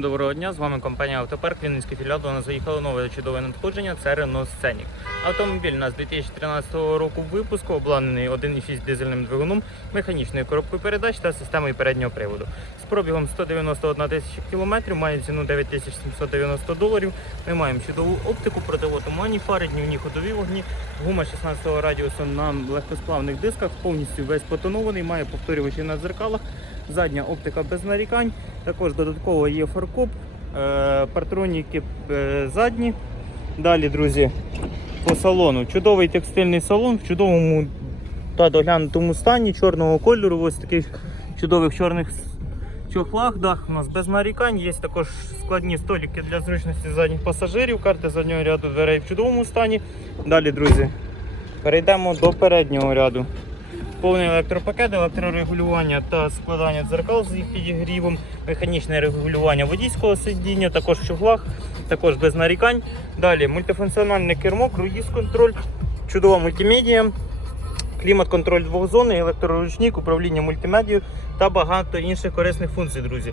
Доброго дня, з вами компанія Автопарк, Вінницький філіал. До нас заїхало нове чудове надходження. Це Renault Scenic. Автомобіль у нас 2013 року випуску, обладнаний 1,6 дизельним двигуном, механічною коробкою передач та системою переднього приводу. З пробігом 191 тисяча кілометрів, має ціну 9790 доларів. Ми маємо чудову оптику, противотуманні фари, днівні ходові вогні, гума 16 радіусу на легкосплавних дисках, повністю весь потонований, має повторювачі на дзеркалах. Задня оптика без нарікань. Також додатково є фаркоп, е, партроніки е, задні. Далі, друзі, по салону. Чудовий текстильний салон в чудовому та доглянутому стані, чорного кольору. Ось таких чудових чорних чохлах. Дах у нас без нарікань. Є також складні столики для зручності задніх пасажирів. Карти заднього ряду дверей в чудовому стані. Далі, друзі, перейдемо до переднього ряду. Повний електропакет, електрорегулювання та складання дзеркал з їх підігрівом, механічне регулювання водійського сидіння, також в чохлах, також без нарікань. Далі мультифункціональне кермо, круїз-контроль, чудова мультимедія, клімат-контроль двох зон, електроручник, управління мультимедією та багато інших корисних функцій, друзі.